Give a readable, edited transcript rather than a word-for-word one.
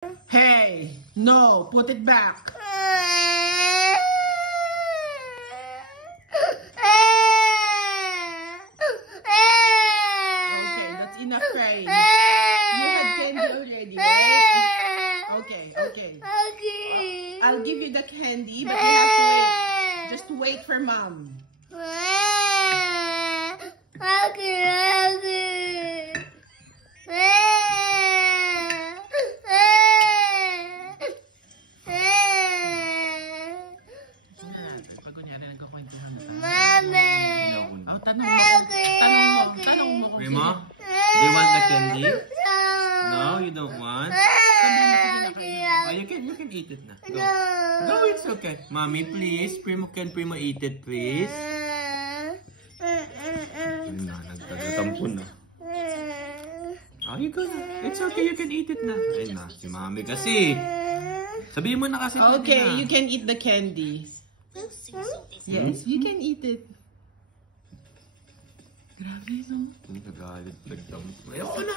Hey, no, put it back. Okay, that's enough crying. You had candy already, right? Okay. I'll give you the candy, but you have to wait. Just wait for mom. Pag kunyari nagkukwentuhan na tayo. Tanong mo. Remo, do you want the candy? No, you don't want? Oh, you can eat it na. Go. No, it's okay. Mommy, please. Can Primo eat it, please? Ayun na, nagtagatampo na. Oh, you go na. It's okay, you can eat it na. Ayun na, si Mommy kasi. Sabihin mo na kasi. Okay, you can eat the candies. Yes, you can eat it. Grabe, no? Nagalit, nagtampo. Ayoko na.